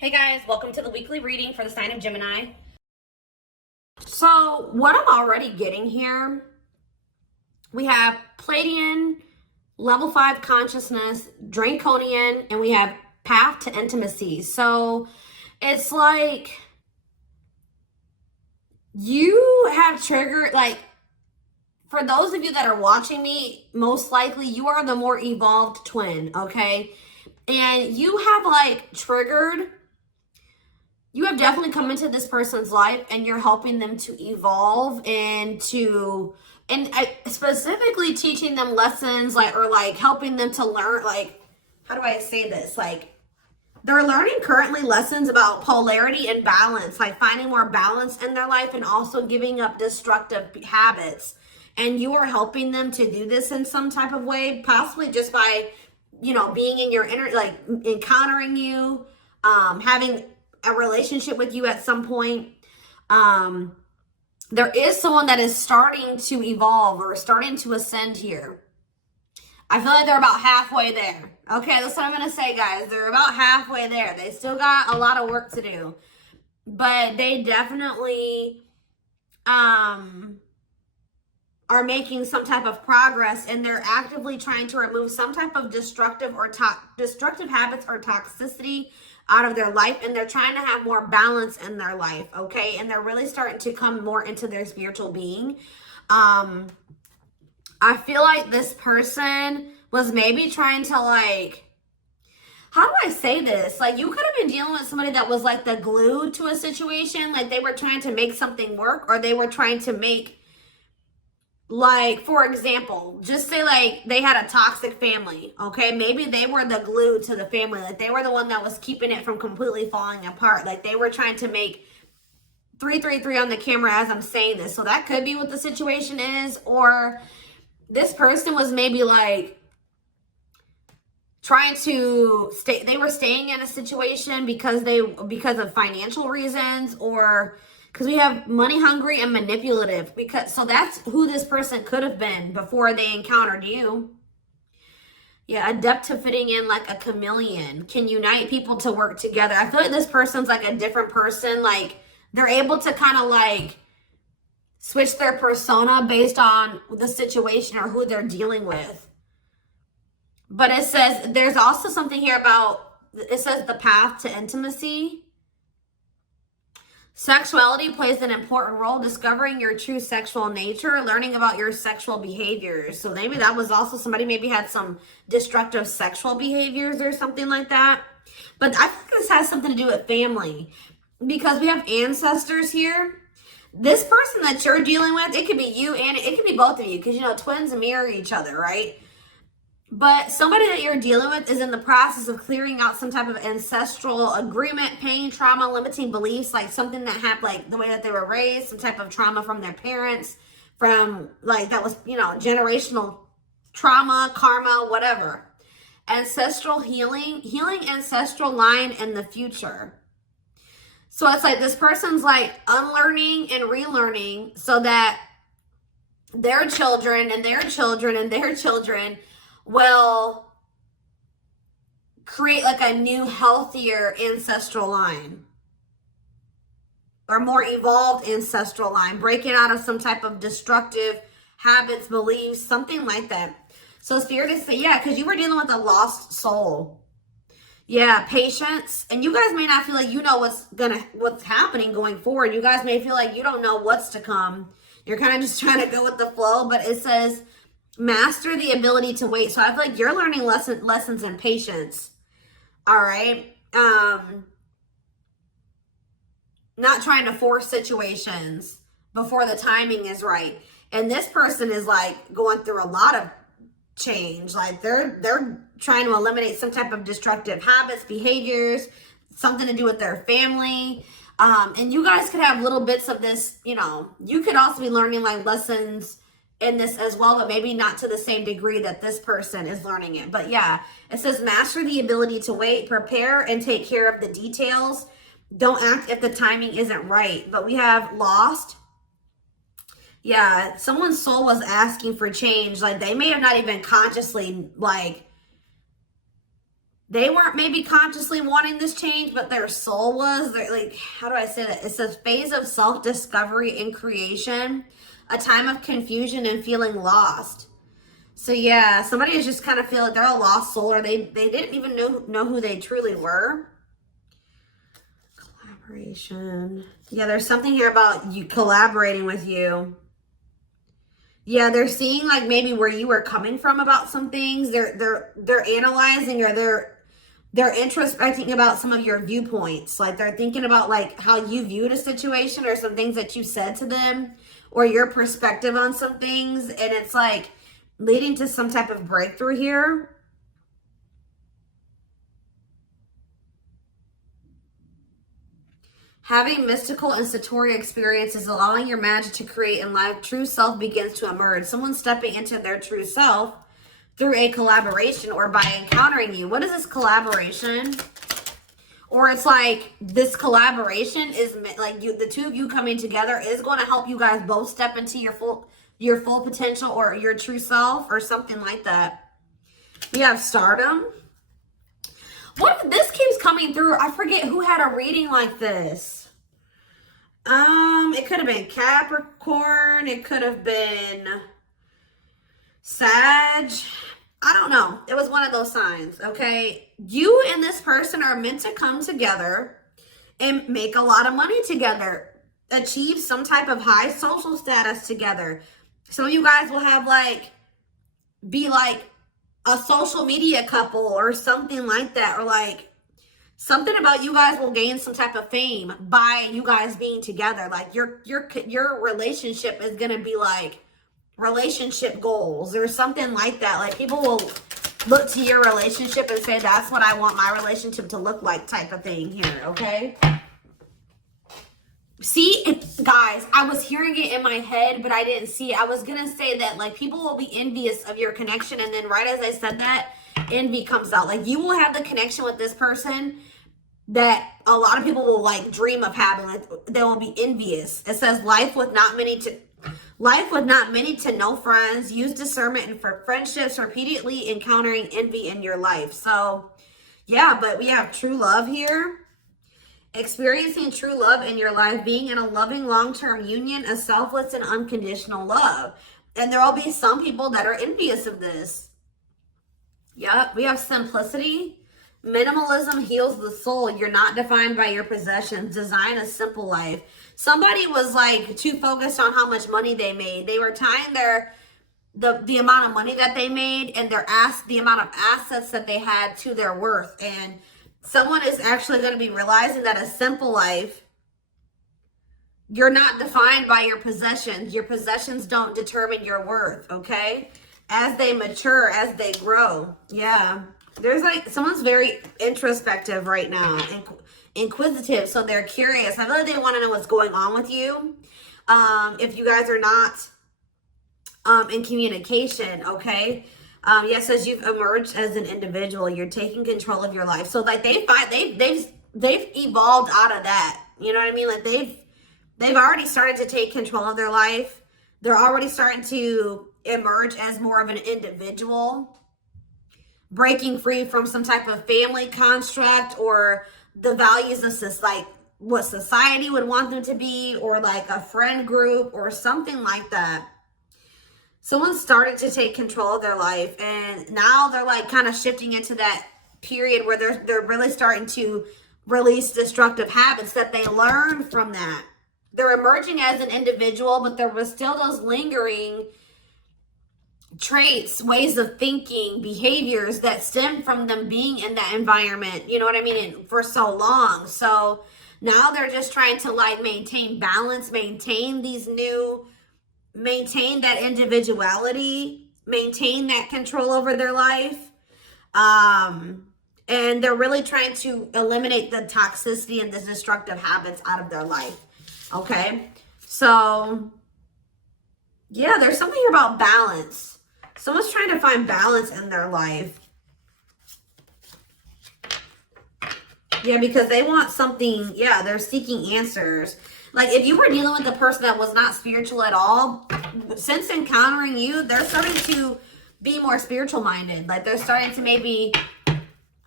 Hey guys, welcome to the weekly reading for the sign of Gemini. So what I'm already getting here, we have Pleiadian, level 5 consciousness, Draconian, and we have path to intimacy. So it's like you have triggered, like, for those of you that are watching me, most likely you are the more evolved twin, okay? And you have like triggered, you have definitely come into this person's life and you're helping them to evolve and specifically teaching them lessons, like, or like helping them to learn, like, how do I say this? Like, they're learning currently lessons about polarity and balance, like finding more balance in their life and also giving up destructive habits. And you are helping them to do this in some type of way, possibly just by, you know, being in your inner, like encountering you, having a relationship with you at some point. There is someone that is starting to evolve or starting to ascend here. I feel like they're about halfway there. Okay, that's what I'm going to say, guys. They're about halfway there. They still got a lot of work to do. But they definitely are making some type of progress, and they're actively trying to remove some type of destructive habits or toxicity out of their life, and they're trying to have more balance in their life, okay? And they're really starting to come more into their spiritual being. I feel like this person was maybe trying to, like, how do I say this? Like, you could have been dealing with somebody that was like the glue to a situation. Like, they were trying to make something work, or they were trying to make, like, for example, just say like they had a toxic family, okay? Maybe they were the glue to the family. Like, they were the one that was keeping it from completely falling apart. Like, they were trying to make 333 on the camera as I'm saying this. So that could be what the situation is. Or this person was maybe like trying to stay, they were staying in a situation because of financial reasons, or because we have money hungry and manipulative, because so that's who this person could have been before they encountered you. Yeah, adept to fitting in like a chameleon, can unite people to work together. I feel like this person's like a different person. Like, they're able to kind of like switch their persona based on the situation or who they're dealing with. But it says there's also something here about, it says the path to intimacy. Sexuality plays an important role, discovering your true sexual nature, learning about your sexual behaviors. So maybe that was also somebody maybe had some destructive sexual behaviors or something like that. But I think this has something to do with family, because we have ancestors here. This person that you're dealing with, it could be you and it could be both of you, because, you know, twins mirror each other, right? But somebody that you're dealing with is in the process of clearing out some type of ancestral agreement, pain, trauma, limiting beliefs, like something that happened, like the way that they were raised, some type of trauma from their parents, from like that was, you know, generational trauma, karma, whatever. Ancestral healing ancestral line in the future. So it's like this person's like unlearning and relearning so that their children and their children and their children will create like a new, healthier ancestral line, or more evolved ancestral line, breaking out of some type of destructive habits, beliefs, something like that. So Spirit is saying, yeah, because you were dealing with a lost soul. Yeah, patience. And you guys may not feel like you know what's happening going forward. You guys may feel like you don't know what's to come. You're kind of just trying to go with the flow, but it says master the ability to wait. So I feel like you're learning lessons in patience. All right. Not trying to force situations before the timing is right. And this person is like going through a lot of change. Like they're trying to eliminate some type of destructive habits, behaviors, something to do with their family. And you guys could have little bits of this, you know, you could also be learning like lessons in this as well, but maybe not to the same degree that this person is learning it. But yeah, it says master the ability to wait, prepare, and take care of the details. Don't act if the timing isn't right. But we have lost. Yeah, someone's soul was asking for change. Like, they may have not even consciously, like, They weren't maybe consciously wanting this change, but their soul was. They're like, how do I say that? It's a phase of self-discovery and creation, a time of confusion and feeling lost. So yeah, somebody is just kind of feel like they're a lost soul, or they didn't even know who they truly were. Collaboration. Yeah, there's something here about you collaborating with you. Yeah, they're seeing like maybe where you were coming from about some things. They're analyzing, or they're introspecting about some of your viewpoints. Like they're thinking about like how you viewed a situation, or some things that you said to them, or your perspective on some things. And it's like leading to some type of breakthrough here. Having mystical and satori experiences, allowing your magic to create in life, true self begins to emerge. Someone stepping into their true self through a collaboration, or by encountering you. What is this collaboration? Or it's like this collaboration is like the two of you coming together is going to help you guys both step into your full potential, or your true self, or something like that. We have stardom. What, this keeps coming through. I forget who had a reading like this. It could have been Capricorn. It could have been Sag. I don't know. It was one of those signs, okay? You and this person are meant to come together and make a lot of money together. Achieve some type of high social status together. Some of you guys will have be like a social media couple or something like that, or like something about you guys will gain some type of fame by you guys being together. Like your relationship is gonna be like relationship goals or something like that. Like people will look to your relationship and say, that's what I want my relationship to look like, type of thing here, okay? See, guys, I was hearing it in my head, but I didn't see it. I was going to say that, like, people will be envious of your connection. And then right as I said that, envy comes out. Like, you will have the connection with this person that a lot of people will, like, dream of having. Like, they will be envious. It says, life with not many to no friends. Use discernment and for friendships, repeatedly encountering envy in your life. So, yeah, but we have true love here. Experiencing true love in your life, being in a loving long-term union, a selfless and unconditional love. And there will be some people that are envious of this. Yep, we have simplicity. Minimalism heals the soul. You're not defined by your possessions. Design a simple life. Somebody was like too focused on how much money they made. They were tying the amount of money that they made and the amount of assets that they had to their worth. And someone is actually going to be realizing that a simple life, you're not defined by your possessions. Your possessions don't determine your worth, okay? As they mature, as they grow. Yeah. There's like, someone's very introspective right now and inquisitive. So they're curious. I know they want to know what's going on with you. If you guys are not in communication, okay? Yes, as you've emerged as an individual, you're taking control of your life. So like they've evolved out of that. You know what I mean? Like they've already started to take control of their life. They're already starting to emerge as more of an individual, breaking free from some type of family construct or the values of like what society would want them to be, or like a friend group or something like that. Someone started to take control of their life, and now they're like kind of shifting into that period where they're really starting to release destructive habits that they learned from that. They're emerging as an individual, but there was still those lingering traits, ways of thinking, behaviors that stem from them being in that environment, you know what I mean, and for so long. So now they're just trying to like maintain balance, maintain that individuality, maintain that control over their life. And they're really trying to eliminate the toxicity and the destructive habits out of their life. Okay. So yeah, there's something about balance. Someone's trying to find balance in their life. Yeah, because they want something. Yeah, they're seeking answers. Like if you were dealing with a person that was not spiritual at all, since encountering you, they're starting to be more spiritual minded. Like they're starting to maybe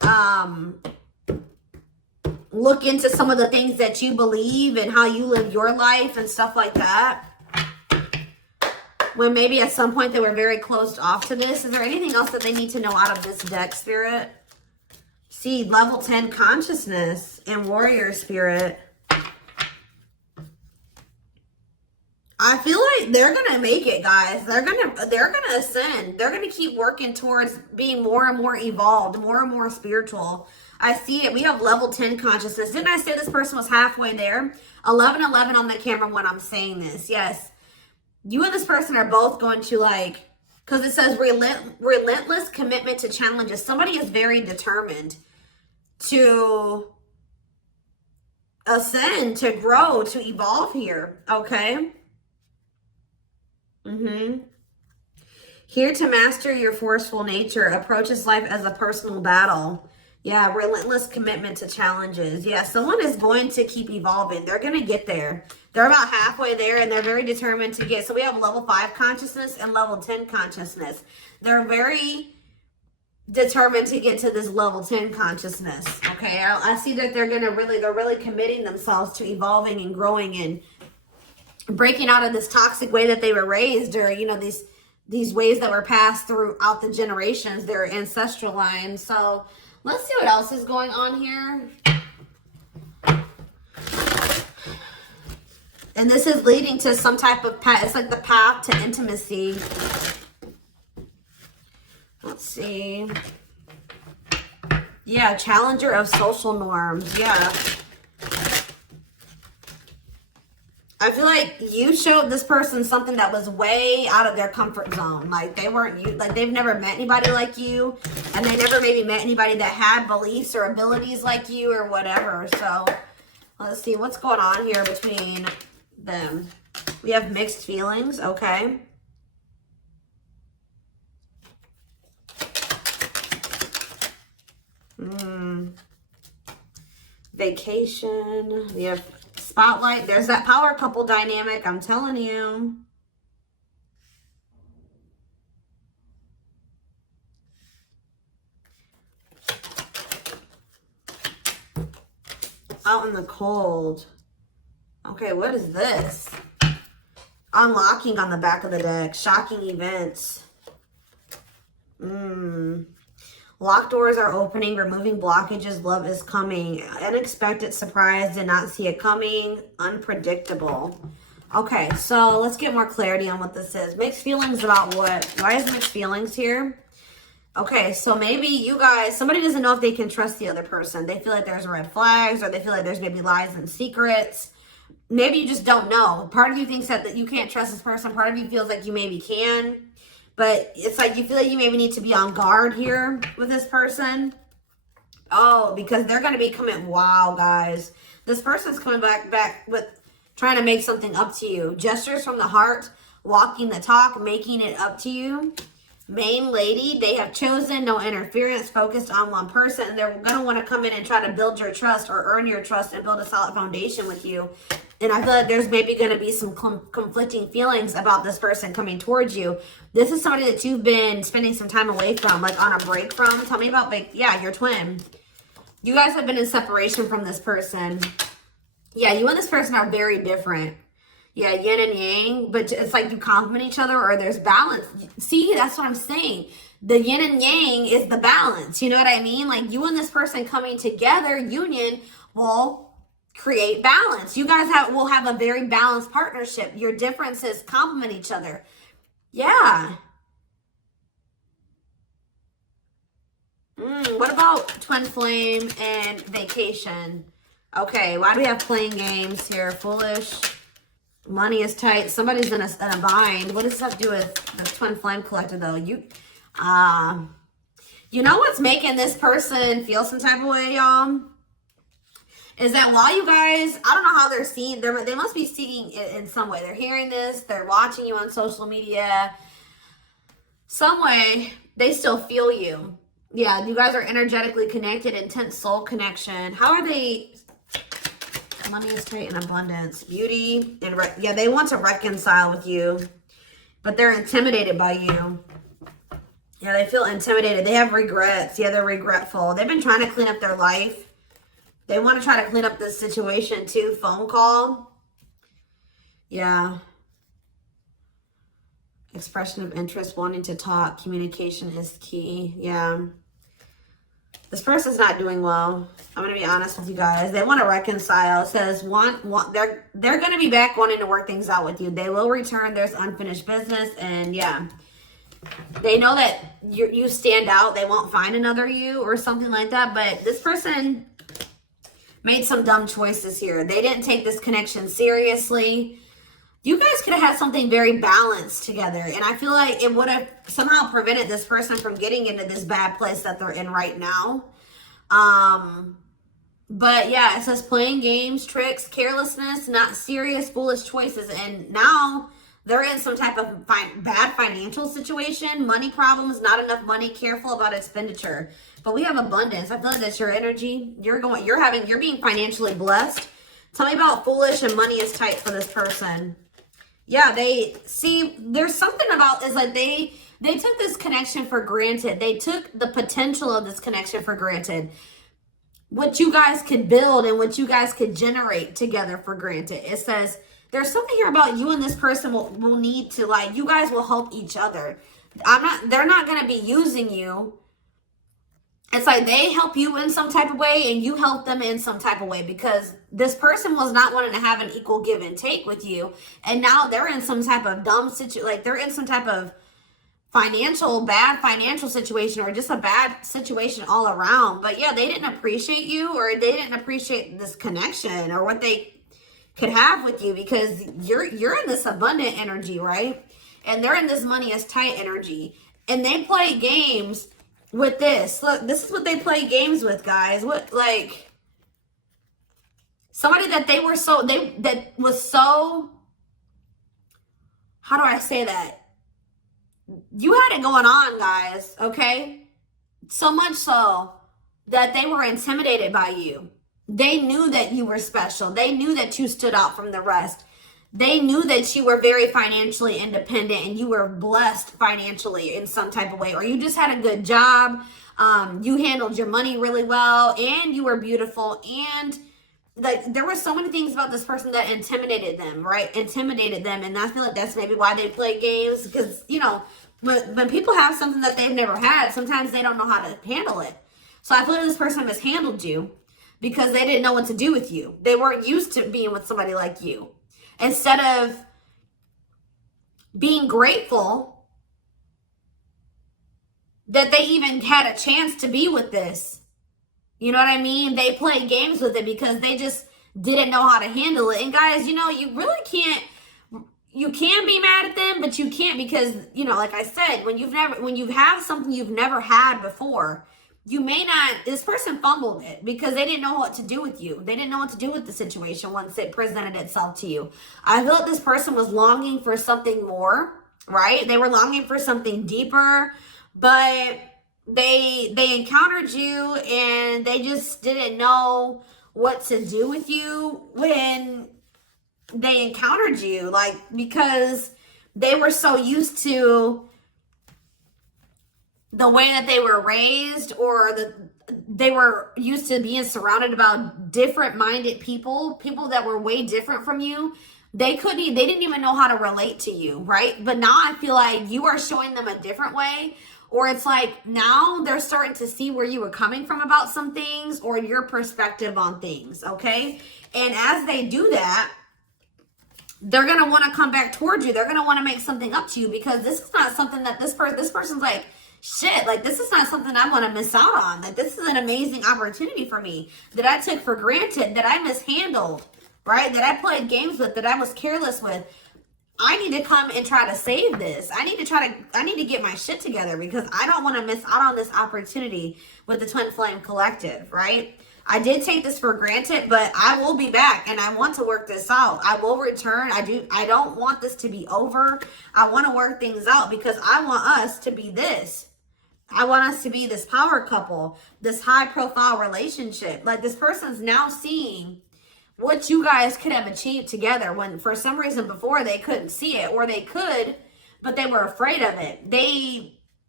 look into some of the things that you believe and how you live your life and stuff like that. When maybe at some point they were very closed off to this. Is there anything else that they need to know out of this deck, Spirit? See, level 10 consciousness and warrior spirit. I feel like they're gonna make it, guys. They're gonna ascend. They're gonna keep working towards being more and more evolved, more and more spiritual. I see it. We have level 10 consciousness. Didn't I say this person was halfway there? 1111 on the camera when I'm saying this. Yes. You and this person are both going to, like, because it says relentless commitment to challenges. Somebody is very determined to ascend, to grow, to evolve here. Okay. Here to master your forceful nature. Approaches life as a personal battle. Yeah, relentless commitment to challenges. Yeah, someone is going to keep evolving. They're going to get there. They're about halfway there, and they're very determined to get. So we have level 5 consciousness and level 10 consciousness. They're very determined to get to this level 10 consciousness. Okay, I see that they're really committing themselves to evolving and growing and breaking out of this toxic way that they were raised, or, you know, these ways that were passed throughout the generations, their ancestral line. So let's see what else is going on here. And this is leading to some type of path. It's like the path to intimacy. Let's see. Yeah, challenger of social norms. Yeah. I feel like you showed this person something that was way out of their comfort zone. Like they weren't you, like they've never met anybody like you, and they never maybe met anybody that had beliefs or abilities like you or whatever. So let's see what's going on here between them. We have mixed feelings. Okay. Vacation. We have spotlight. There's that power couple dynamic. I'm telling you. Out in the cold. Okay, what is this? Unlocking on the back of the deck. Shocking events. Locked doors are opening. Removing blockages. Love is coming. Unexpected surprise. Did not see it coming. Unpredictable. Okay, so let's get more clarity on what this is. Mixed feelings about what? Why is mixed feelings here? Okay, so maybe you guys, somebody doesn't know if they can trust the other person. They feel like there's red flags, or they feel like there's maybe lies and secrets. Maybe you just don't know. Part of you thinks that you can't trust this person. Part of you feels like you maybe can. But it's like you feel like you maybe need to be on guard here with this person. Oh, because they're going to be coming. Wow, guys. This person's coming back with trying to make something up to you. Gestures from the heart, walking the talk, making it up to you. Main lady, they have chosen no interference, focused on one person. And they're going to want to come in and try to build your trust or earn your trust and build a solid foundation with you. And I feel like there's maybe going to be some conflicting feelings about this person coming towards you. This is somebody that you've been spending some time away from, like on a break from. Tell me about, yeah, your twin. You guys have been in separation from this person. Yeah, you and this person are very different. Yeah, yin and yang, but it's like you complement each other, or there's balance. See, that's what I'm saying. The yin and yang is the balance. You know what I mean? Like you and this person coming together, union, will create balance. You guys will have a very balanced partnership. Your differences complement each other. Yeah. What about twin flame and vacation? Okay, why do we have playing games here? Foolish. Money is tight. Somebody's in a bind. What does this have to do with the twin flame collector, though? You know what's making this person feel some type of way, y'all? Is that while you guys, I don't know how they're seeing, they must be seeing it in some way. They're hearing this, they're watching you on social media. Some way, they still feel you. Yeah, you guys are energetically connected, intense soul connection. How are they? Money is tight and abundance. Beauty. And yeah, they want to reconcile with you, but they're intimidated by you. Yeah, they feel intimidated. They have regrets. Yeah, they're regretful. They've been trying to clean up their life. They want to try to clean up this situation too. Phone call. Yeah. Expression of interest, wanting to talk. Communication is key. Yeah. This person's not doing well. I'm going to be honest with you guys. They want to reconcile. It says they're going to be back wanting to work things out with you. They will return. There's unfinished business. And yeah, they know that you stand out. They won't find another you or something like that. But this person made some dumb choices here. They didn't take this connection seriously. You guys could have had something very balanced together. And I feel like it would have somehow prevented this person from getting into this bad place that they're in right now. But yeah, it says playing games, tricks, carelessness, not serious, foolish choices. And now they're in some type of bad financial situation, money problems, not enough money, careful about expenditure. But we have abundance. I feel like that's your energy. You're being financially blessed. Tell me about foolish and money is tight for this person. Yeah, there's something about this, like they took this connection for granted. They took the potential of this connection for granted. What you guys could build and what you guys could generate together for granted. It says there's something here about you and this person will need to, like, you guys will help each other. They're not going to be using you. It's like they help you in some type of way and you help them in some type of way, because this person was not wanting to have an equal give and take with you. And now they're in some type of dumb situation, like they're in some type of bad financial situation, or just a bad situation all around. But yeah, they didn't appreciate you, or they didn't appreciate this connection or what they could have with you, because you're in this abundant energy, right? And they're in this money is tight energy. And they play games with this. Look, this is what they play games with, guys. What, like, somebody that that was so, how do I say that? You had it going on, guys, okay? So much so that they were intimidated by you. They knew that you were special. They knew that you stood out from the rest. They knew that you were very financially independent and you were blessed financially in some type of way, or you just had a good job. You handled your money really well, and you were beautiful. And like, there were so many things about this person that intimidated them, right? Intimidated them. And I feel like that's maybe why they play games, because, you know, when people have something that they've never had, sometimes they don't know how to handle it. So I feel like this person mishandled you because they didn't know what to do with you. They weren't used to being with somebody like you. Instead of being grateful that they even had a chance to be with this, you know what I mean? They played games with it because they just didn't know how to handle it. And guys, you know, you really can't, you can be mad at them, but you can't, because, you know, like I said, when you have something you've never had before, you may not, this person fumbled it because they didn't know what to do with you. They didn't know what to do with the situation once it presented itself to you. I feel like this person was longing for something more, right? They were longing for something deeper, but they encountered you and they just didn't know what to do with you when they encountered you, like, because they were so used to the way that they were raised, or they were used to being surrounded about different minded people that were way different from you. They didn't even know how to relate to you, right? But now I feel like you are showing them a different way, or it's like now they're starting to see where you were coming from about some things, or your perspective on things, okay? And as they do that, they're going to want to come back towards you. They're going to want to make something up to you, because this is not something that this person's like, shit, like, this is not something I want to miss out on. Like, this is an amazing opportunity for me that I took for granted, that I mishandled, right? That I played games with, that I was careless with. I need to come and try to save this. I need to get my shit together, because I don't want to miss out on this opportunity with the Twin Flame Collective, right? I did take this for granted, but I will be back and I want to work this out. I will return. I don't want this to be over. I want to work things out, because I want us to be this. I want us to be this power couple, this high profile relationship. Like, this person's now seeing what you guys could have achieved together, when for some reason before they couldn't see it, or they could, but they were afraid of it. They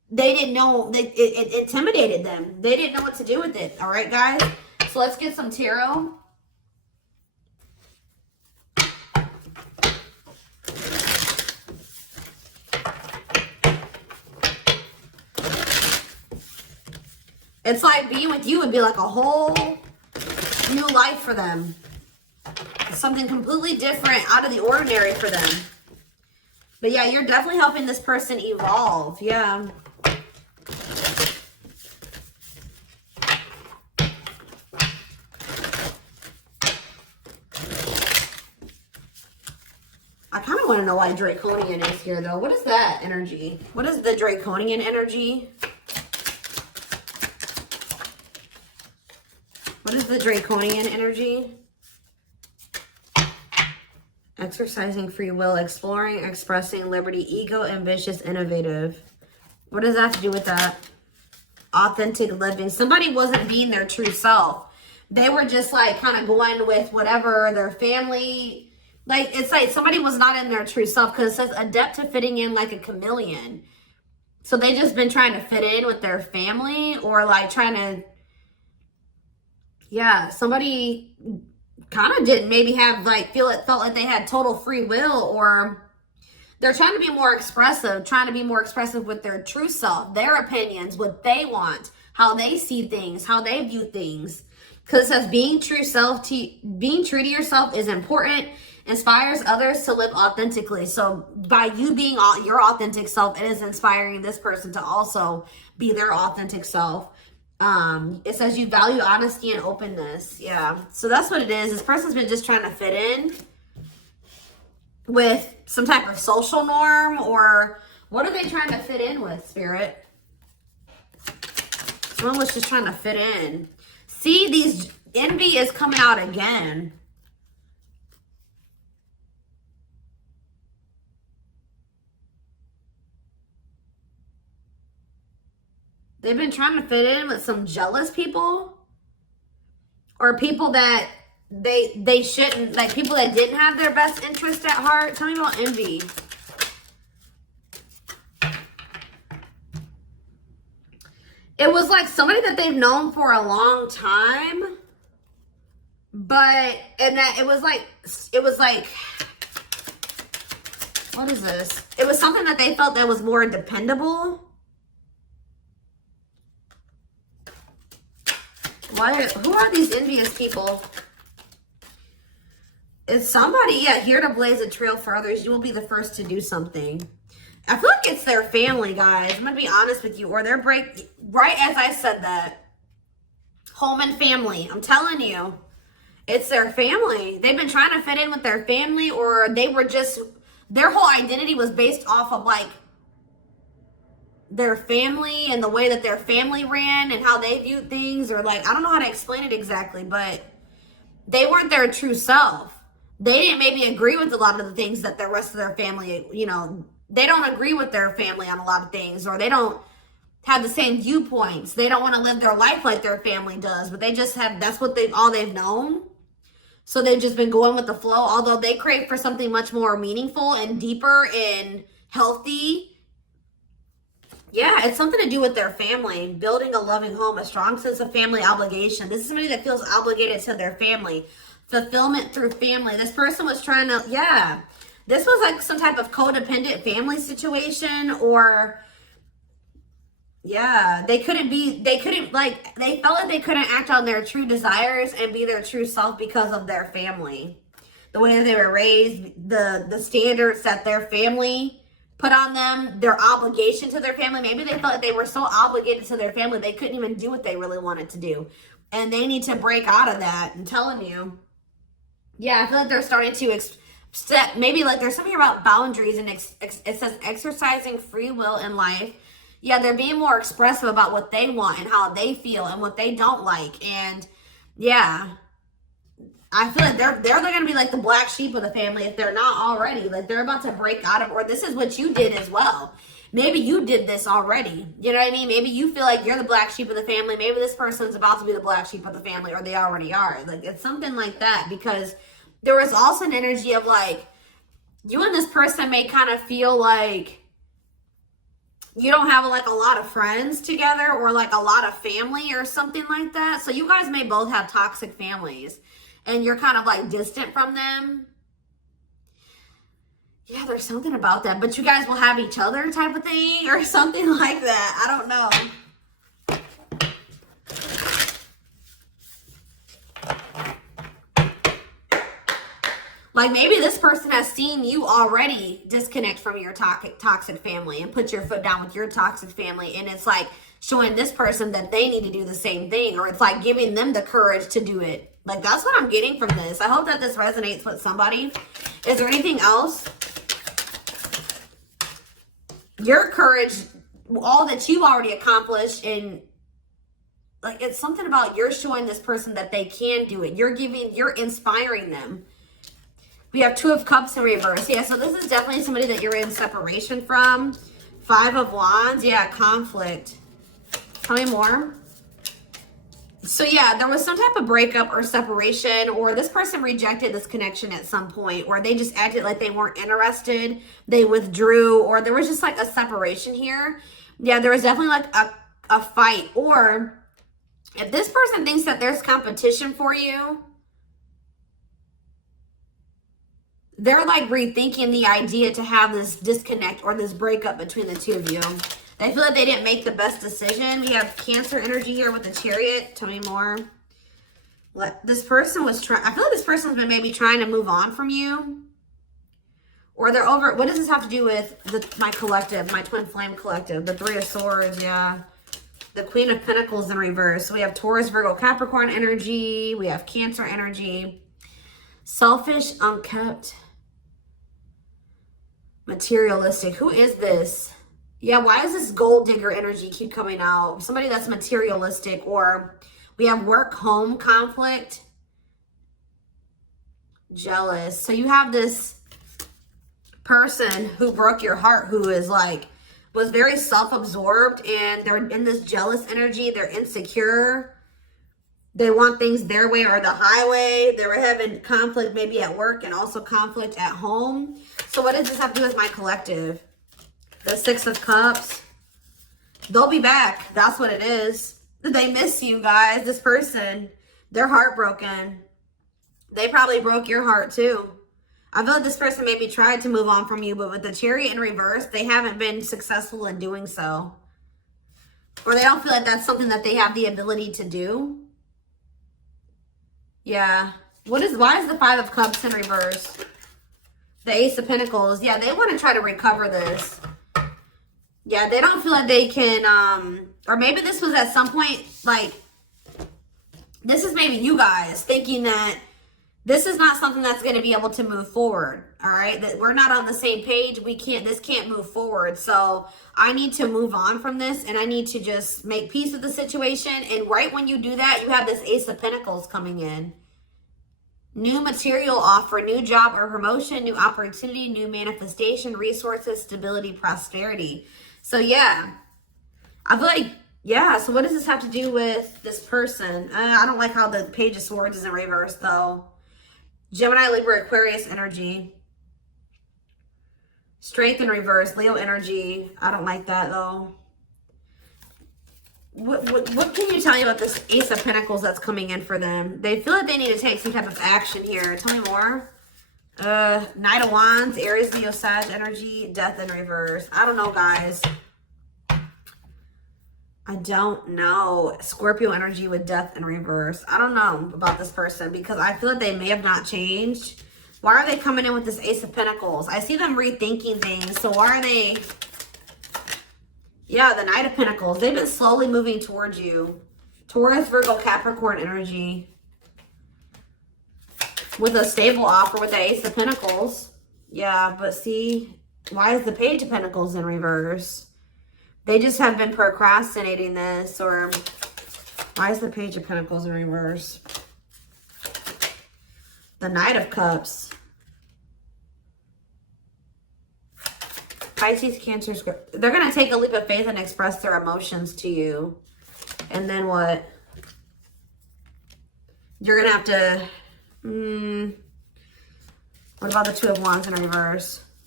they didn't know, it intimidated them. They didn't know what to do with it. All right, guys? So let's get some tarot. It's like being with you would be like a whole new life for them. Something completely different, out of the ordinary for them. But yeah, you're definitely helping this person evolve. Yeah. I kind of want to know why Draconian is here, though. What is that energy? What is the Draconian energy? What is the Draconian energy? Exercising free will, exploring, expressing liberty, ego, ambitious, innovative. What does that have to do with that? Authentic living. Somebody wasn't being their true self. They were just like kind of going with whatever their family, like it's like somebody was not in their true self, because it says adept to fitting in like a chameleon. So they just been trying to fit in with their family, or like trying to, yeah, somebody kind of didn't maybe have like felt like they had total free will, or they're trying to be more expressive with their true self, their opinions, what they want, how they see things, how they view things. Because it says being true to yourself is important, inspires others to live authentically. So by you being your authentic self, it is inspiring this person to also be their authentic self. It says you value honesty and openness. Yeah. So that's what it is. This person's been just trying to fit in with some type of social norm, or what are they trying to fit in with, Spirit? Someone was just trying to fit in. See, these envy is coming out again. They've been trying to fit in with some jealous people, or people that they shouldn't, like people that didn't have their best interest at heart. Tell me about envy. It was like somebody that they've known for a long time, and that it was like, what is this? It was something that they felt that was more dependable. Who are these envious people? It's somebody, yeah, here to blaze a trail for others. You will be the first to do something. I feel like it's their family, guys. I'm going to be honest with you. Or their right as I said that. Home and family. I'm telling you. It's their family. They've been trying to fit in with their family, or they were just, their whole identity was based off of like their family and the way that their family ran and how they viewed things, or like, I don't know how to explain it exactly, but they weren't their true self. They didn't maybe agree with a lot of the things that the rest of their family, you know, they don't agree with their family on a lot of things, or they don't have the same viewpoints. They don't want to live their life like their family does, but they just have, that's what all they've known. So they've just been going with the flow, although they crave for something much more meaningful and deeper and healthy. Yeah, it's something to do with their family, building a loving home, a strong sense of family obligation. This is somebody that feels obligated to their family. Fulfillment through family. This person was trying to, yeah. This was like some type of codependent family situation, or, yeah, they felt like they couldn't act on their true desires and be their true self because of their family. The way that they were raised, the standards that their family put on them, their obligation to their family. Maybe they felt like they were so obligated to their family, they couldn't even do what they really wanted to do. And they need to break out of that. I'm telling you. Yeah, I feel like they're starting to maybe like there's something about boundaries, and it says exercising free will in life. Yeah, they're being more expressive about what they want and how they feel and what they don't like. And yeah, I feel like they're going to be like the black sheep of the family if they're not already. Like they're about to break out of, or this is what you did as well. Maybe you did this already. You know what I mean? Maybe you feel like you're the black sheep of the family. Maybe this person's about to be the black sheep of the family, or they already are. Like it's something like that, because there was also an energy of like, you and this person may kind of feel like you don't have like a lot of friends together or like a lot of family or something like that. So you guys may both have toxic families and you're kind of like distant from them. Yeah, there's something about that, but you guys will have each other type of thing or something like that. I don't know. Like maybe this person has seen you already disconnect from your toxic family and put your foot down with your toxic family. And it's like showing this person that they need to do the same thing, or it's like giving them the courage to do it. Like that's what I'm getting from this. I hope that this resonates with somebody. Is there anything else? Your courage, all that you've already accomplished, and like it's something about you're showing this person that they can do it. You're inspiring them. We have 2 of Cups in reverse. Yeah, so this is definitely somebody that you're in separation from. 5 of Wands. Yeah, conflict. Tell me more. So yeah, there was some type of breakup or separation, or this person rejected this connection at some point, or they just acted like they weren't interested. They withdrew, or there was just like a separation here. Yeah, there was definitely like a fight. Or if this person thinks that there's competition for you, they're like rethinking the idea to have this disconnect or this breakup between the 2 of you. They feel like they didn't make the best decision. We have Cancer energy here with the Chariot. Tell me more. This person was trying, I feel like this person's been maybe trying to move on from you. Or they're over, what does this have to do with my collective, my twin flame collective? The 3 of Swords, yeah. The Queen of Pentacles in reverse. So we have Taurus, Virgo, Capricorn energy. We have Cancer energy. Selfish, unkept. Materialistic. Who is this? Yeah, why does this gold digger energy keep coming out? Somebody that's materialistic. Or we have work-home conflict. Jealous. So you have this person who broke your heart, who is like, was very self-absorbed, and they're in this jealous energy. They're insecure. They want things their way or the highway. They were having conflict maybe at work and also conflict at home. So what does this have to do with my collective? The 6 of Cups. They'll be back. That's what it is. They miss you guys. This person, they're heartbroken. They probably broke your heart too. I feel like this person maybe tried to move on from you, but with the Chariot in reverse, they haven't been successful in doing so. Or they don't feel like that's something that they have the ability to do. Yeah. Why is the 5 of Cups in reverse? The Ace of Pentacles. Yeah, they want to try to recover this. Yeah, they don't feel like they can, or maybe this was at some point, like, this is maybe you guys thinking that this is not something that's going to be able to move forward. All right. That we're not on the same page. This can't move forward. So I need to move on from this, and I need to just make peace with the situation. And right when you do that, you have this Ace of Pentacles coming in. New material offer, new job or promotion, new opportunity, new manifestation, resources, stability, prosperity. So yeah, I feel like, yeah. So what does this have to do with this person? I don't like how the Page of Swords is in reverse though. Gemini, Libra, Aquarius energy. Strength in reverse, Leo energy. I don't like that though. What can you tell me about this Ace of Pentacles that's coming in for them? They feel like they need to take some type of action here. Tell me more. Knight of Wands, Aries, Leo, Sag energy, Death in reverse. I don't know, guys. I don't know. Scorpio energy with Death in reverse. I don't know about this person because I feel like they may have not changed. Why are they coming in with this Ace of Pentacles? I see them rethinking things. So why are they... Yeah, the Knight of Pentacles. They've been slowly moving towards you. Taurus, Virgo, Capricorn energy. With a stable offer with the Ace of Pentacles. Yeah, but see, why is the Page of Pentacles in reverse? They just have been procrastinating this. Or why is the Page of Pentacles in reverse? The Knight of Cups. Pisces, Cancer, Scorpio. They're going to take a leap of faith and express their emotions to you. And then what? You're going to have to... what about the Two of Wands in reverse?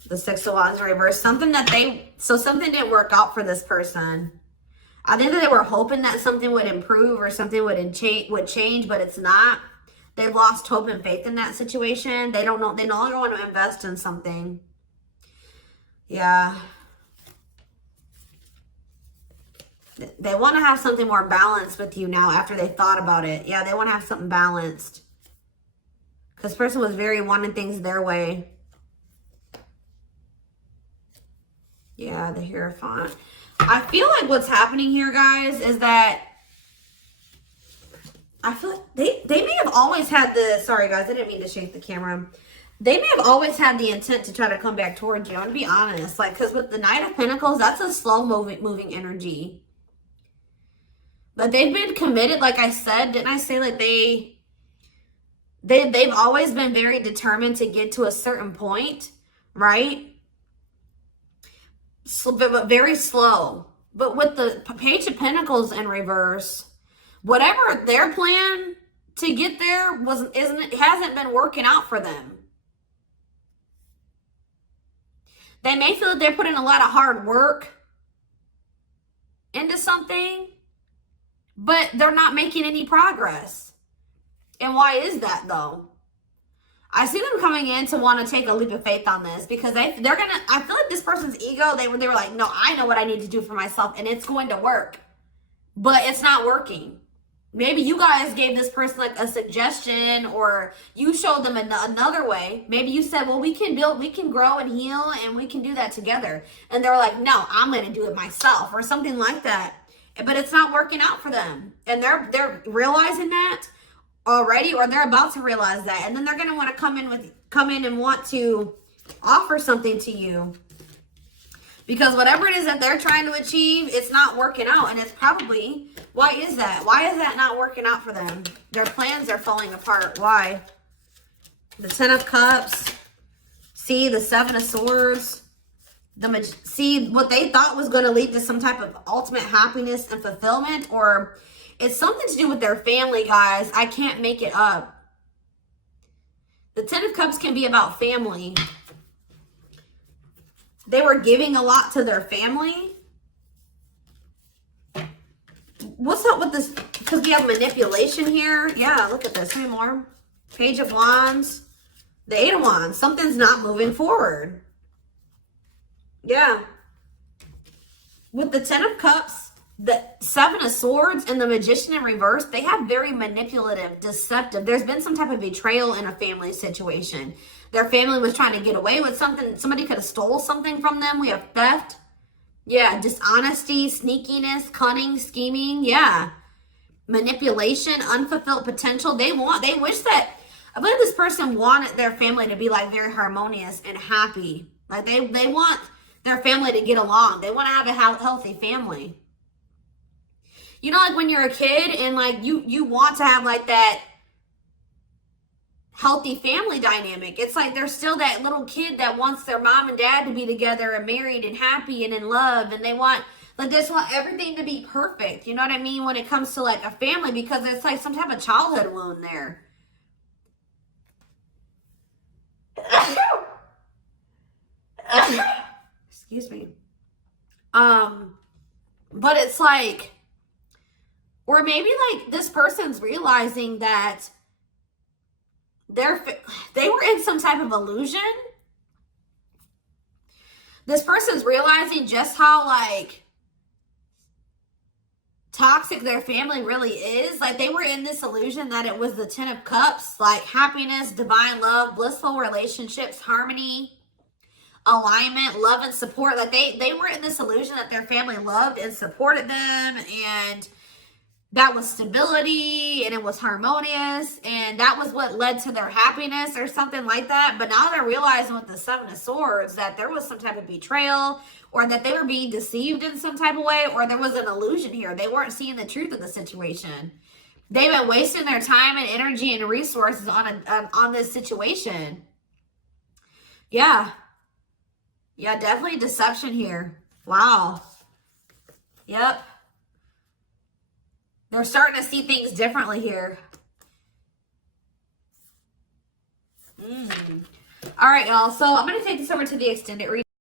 The Six of Wands in reverse. Something didn't work out for this person. I think that they were hoping that something would improve or something would change, but it's not. They've lost hope and faith in that situation. They don't know. They no longer want to invest in something. Yeah. They want to have something more balanced with you now after they thought about it. Yeah, they want to have something balanced. Because this person was very wanting things their way. Yeah, the Hierophant. I feel like what's happening here, guys, is that I feel like they may have always had the, sorry guys, I didn't mean to shake the camera. They may have always had the intent to try to come back towards you. I'm going to be honest. Like, because with the Knight of Pentacles, that's a slow moving energy. But they've been committed, like I said. Didn't I say like they've always been very determined to get to a certain point, right? So, but very slow. But with the Page of Pentacles in reverse, whatever their plan to get there hasn't been working out for them. They may feel that they're putting a lot of hard work into something, but they're not making any progress. And why is that though? I see them coming in to want to take a leap of faith on this because they're gonna, I feel like this person's ego, they were like, no, I know what I need to do for myself and it's going to work, but it's not working. Maybe you guys gave this person like a suggestion, or you showed them another way. Maybe you said, well, we can build, we can grow and heal, and we can do that together. And they're like, no, I'm going to do it myself, or something like that. But it's not working out for them. And they're realizing that already, or they're about to realize that. And then they're going to want to come in and want to offer something to you. Because whatever it is that they're trying to achieve, it's not working out. And it's probably, why is that? Why is that not working out for them? Their plans are falling apart. Why? The Ten of Cups. See, the Seven of Swords. See, what they thought was going to lead to some type of ultimate happiness and fulfillment. Or it's something to do with their family, guys. I can't make it up. The Ten of Cups can be about family. They were giving a lot to their family. What's up with this? Because we have manipulation here. Yeah, look at this. How many more? Page of Wands. The Eight of Wands. Something's not moving forward. Yeah. With the Ten of Cups, the Seven of Swords, and the Magician in reverse, they have very manipulative, deceptive. There's been some type of betrayal in a family situation. Their family was trying to get away with something. Somebody could have stole something from them. We have theft. Yeah, dishonesty, sneakiness, cunning, scheming. Yeah. Manipulation, unfulfilled potential. They wish that, I believe this person wanted their family to be like very harmonious and happy. Like they want their family to get along. They want to have a healthy family. You know, like when you're a kid and like you want to have like that healthy family dynamic. It's like there's still that little kid that wants their mom and dad to be together and married and happy and in love, and they want, like, they just want everything to be perfect. You know what I mean? When it comes to like a family, because it's like some type of childhood wound there. Excuse me. But it's like, or maybe like this person's realizing that they were in some type of illusion. This person's realizing just how like toxic their family really is. Like they were in this illusion that it was the Ten of Cups, like happiness, divine love, blissful relationships, harmony, alignment, love and support. Like they were in this illusion that their family loved and supported them, and that was stability and it was harmonious, and that was what led to their happiness or something like that. But now they're realizing with the Seven of Swords that there was some type of betrayal, or that they were being deceived in some type of way, or there was an illusion here. They weren't seeing the truth of the situation. They've been wasting their time and energy and resources on this situation. Yeah. Yeah, definitely deception here. Wow. Yep. They're starting to see things differently here. All right, y'all. So I'm going to take this over to the extended reading.